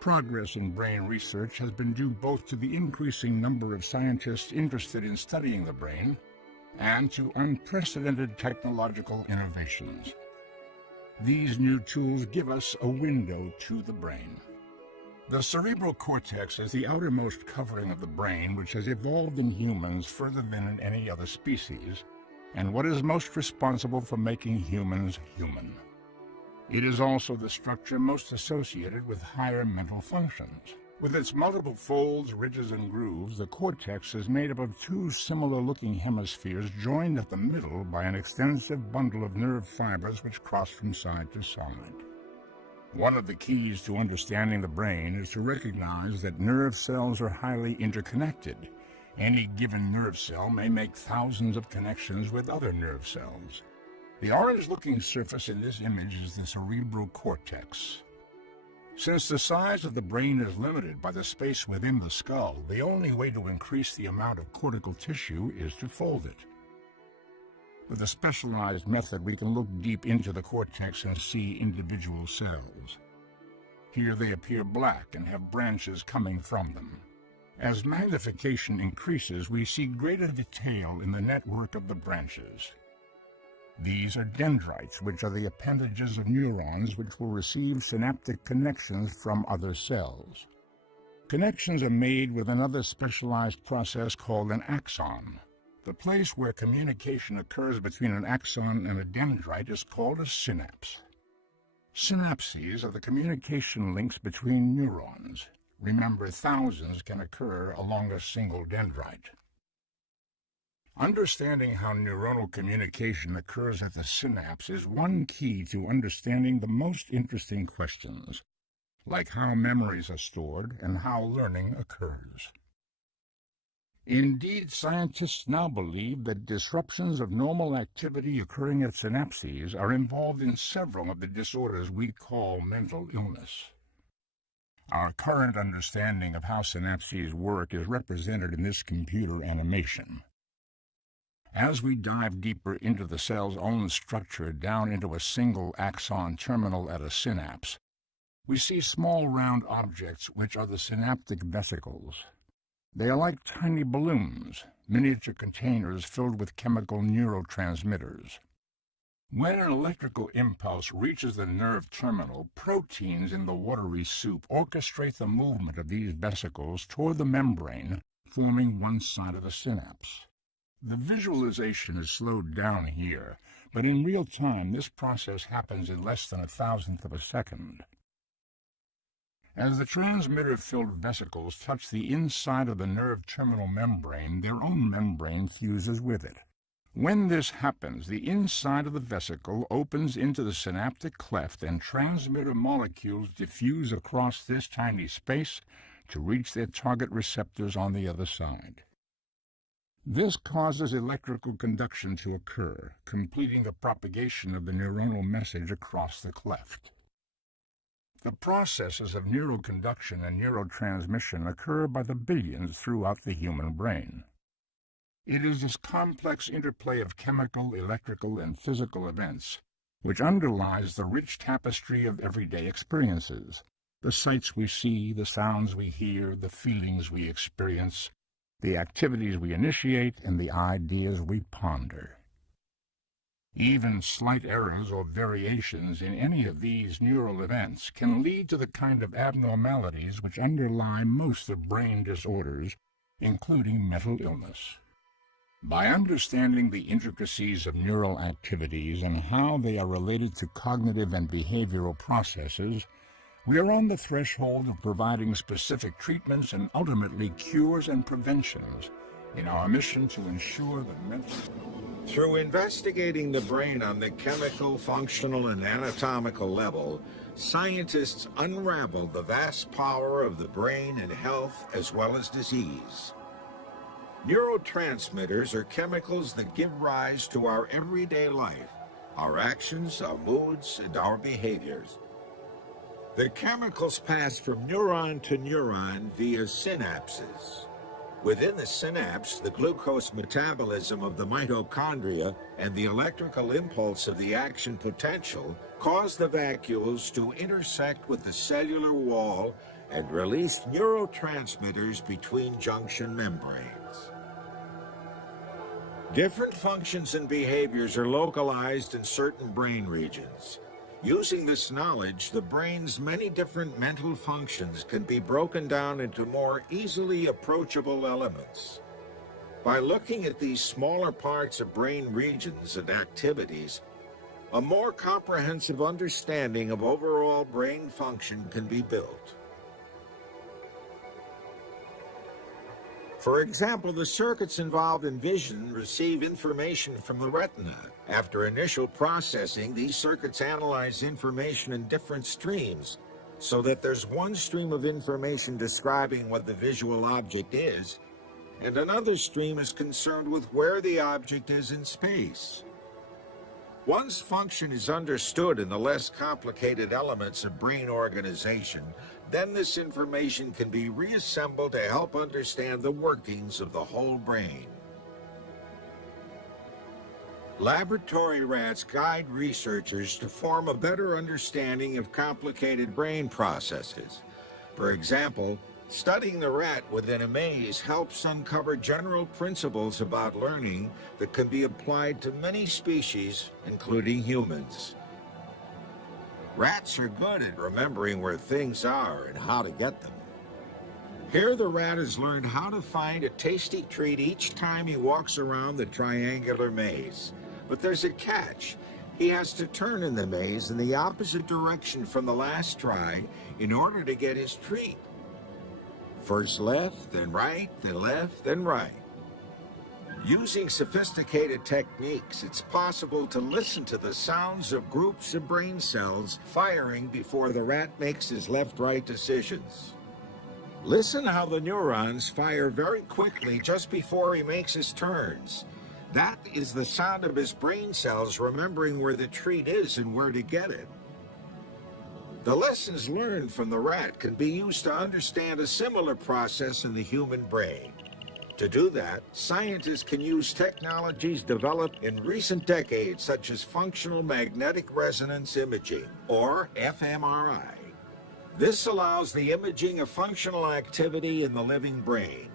Progress in brain research has been due both to the increasing number of scientists interested in studying the brain and to unprecedented technological innovations. These new tools give us a window to the brain. The cerebral cortex is the outermost covering of the brain, which has evolved in humans further than in any other species, and what is most responsible for making humans human. It is also the structure most associated with higher mental functions. With its multiple folds, ridges, and grooves, the cortex is made up of two similar-looking hemispheres joined at the middle by an extensive bundle of nerve fibers which cross from side to side. One of the keys to understanding the brain is to recognize that nerve cells are highly interconnected. Any given nerve cell may make thousands of connections with other nerve cells. The orange-looking surface in this image is the cerebral cortex. Since the size of the brain is limited by the space within the skull, the only way to increase the amount of cortical tissue is to fold it. With a specialized method, we can look deep into the cortex and see individual cells. Here they appear black and have branches coming from them. As magnification increases, we see greater detail in the network of the branches. These are dendrites, which are the appendages of neurons which will receive synaptic connections from other cells. Connections are made with another specialized process called an axon. The place where communication occurs between an axon and a dendrite is called a synapse. Synapses are the communication links between neurons. Remember, thousands can occur along a single dendrite. Understanding how neuronal communication occurs at the synapse is one key to understanding the most interesting questions, like how memories are stored and how learning occurs. Indeed, scientists now believe that disruptions of normal activity occurring at synapses are involved in several of the disorders we call mental illness. Our current understanding of how synapses work is represented in this computer animation. As we dive deeper into the cell's own structure down into a single axon terminal at a synapse, we see small round objects which are the synaptic vesicles. They are like tiny balloons, miniature containers filled with chemical neurotransmitters. When an electrical impulse reaches the nerve terminal, proteins in the watery soup orchestrate the movement of these vesicles toward the membrane, forming one side of the synapse. The visualization is slowed down here, but in real time this process happens in less than 1,000th of a second. As the transmitter-filled vesicles touch the inside of the nerve terminal membrane, their own membrane fuses with it. When this happens, the inside of the vesicle opens into the synaptic cleft and transmitter molecules diffuse across this tiny space to reach their target receptors on the other side. This causes electrical conduction to occur, completing the propagation of the neuronal message across the cleft. The processes of neuroconduction and neurotransmission occur by the billions throughout the human brain. It is this complex interplay of chemical, electrical, and physical events which underlies the rich tapestry of everyday experiences, the sights we see, the sounds we hear, the feelings we experience, the activities we initiate, and the ideas we ponder. Even slight errors or variations in any of these neural events can lead to the kind of abnormalities which underlie most of brain disorders, including mental illness. By understanding the intricacies of neural activities and how they are related to cognitive and behavioral processes, we are on the threshold of providing specific treatments and ultimately cures and preventions in our mission to ensure that mental... Through investigating the brain on the chemical, functional, and anatomical level, scientists unravel the vast power of the brain in health as well as disease. Neurotransmitters are chemicals that give rise to our everyday life, our actions, our moods, and our behaviors. The chemicals pass from neuron to neuron via synapses. Within the synapse, the glucose metabolism of the mitochondria and the electrical impulse of the action potential cause the vacuoles to intersect with the cellular wall and release neurotransmitters between junction membranes. Different functions and behaviors are localized in certain brain regions. Using this knowledge, the brain's many different mental functions can be broken down into more easily approachable elements. By looking at these smaller parts of brain regions and activities, a more comprehensive understanding of overall brain function can be built. For example, the circuits involved in vision receive information from the retina. After initial processing, these circuits analyze information in different streams, so that there's one stream of information describing what the visual object is, and another stream is concerned with where the object is in space. Once function is understood in the less complicated elements of brain organization, then this information can be reassembled to help understand the workings of the whole brain. Laboratory rats guide researchers to form a better understanding of complicated brain processes. For example, studying the rat within a maze helps uncover general principles about learning that can be applied to many species, including humans. Rats are good at remembering where things are and how to get them. Here the rat has learned how to find a tasty treat each time he walks around the triangular maze. But there's a catch. He has to turn in the maze in the opposite direction from the last try in order to get his treat. First left, then right, then left, then right. Using sophisticated techniques, it's possible to listen to the sounds of groups of brain cells firing before the rat makes his left-right decisions. Listen how the neurons fire very quickly just before he makes his turns. That is the sound of his brain cells remembering where the treat is and where to get it. The lessons learned from the rat can be used to understand a similar process in the human brain. To do that, scientists can use technologies developed in recent decades, such as functional magnetic resonance imaging, or fMRI. This allows the imaging of functional activity in the living brain.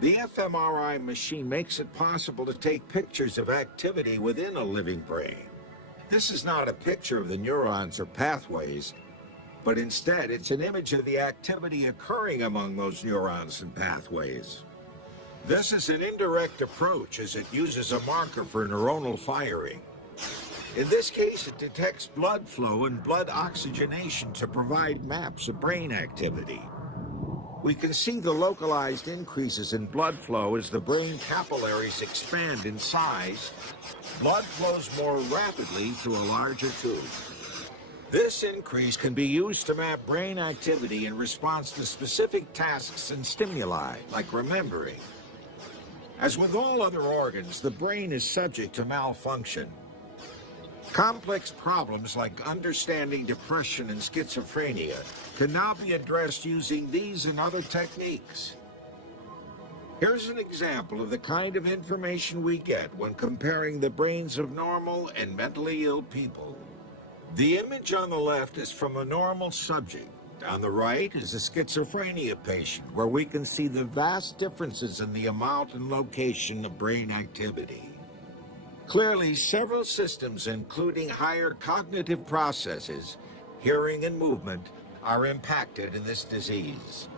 The fMRI machine makes it possible to take pictures of activity within a living brain. This is not a picture of the neurons or pathways, but instead it's an image of the activity occurring among those neurons and pathways. This is an indirect approach as it uses a marker for neuronal firing. In this case, it detects blood flow and blood oxygenation to provide maps of brain activity. We can see the localized increases in blood flow as the brain capillaries expand in size. Blood flows more rapidly through a larger tube. This increase can be used to map brain activity in response to specific tasks and stimuli, like remembering. As with all other organs, the brain is subject to malfunction. Complex problems like understanding depression and schizophrenia can now be addressed using these and other techniques. Here's an example of the kind of information we get when comparing the brains of normal and mentally ill people. The image on the left is from a normal subject. On the right is a schizophrenia patient, where we can see the vast differences in the amount and location of brain activity. Clearly, several systems, including higher cognitive processes, hearing and movement, are impacted in this disease.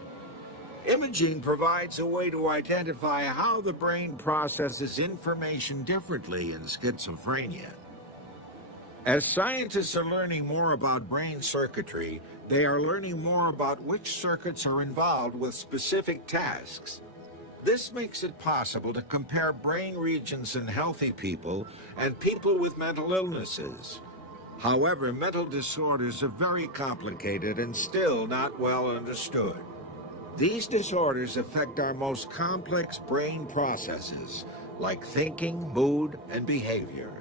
Imaging provides a way to identify how the brain processes information differently in schizophrenia. As scientists are learning more about brain circuitry, they are learning more about which circuits are involved with specific tasks. This makes it possible to compare brain regions in healthy people and people with mental illnesses. However, mental disorders are very complicated and still not well understood. These disorders affect our most complex brain processes, like thinking, mood, and behavior.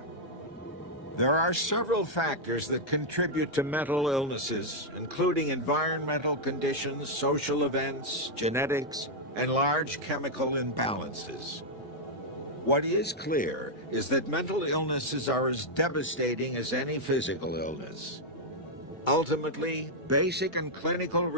There are several factors that contribute to mental illnesses, including environmental conditions, social events, genetics, and large chemical imbalances. What is clear is that mental illnesses are as devastating as any physical illness. Ultimately, basic and clinical research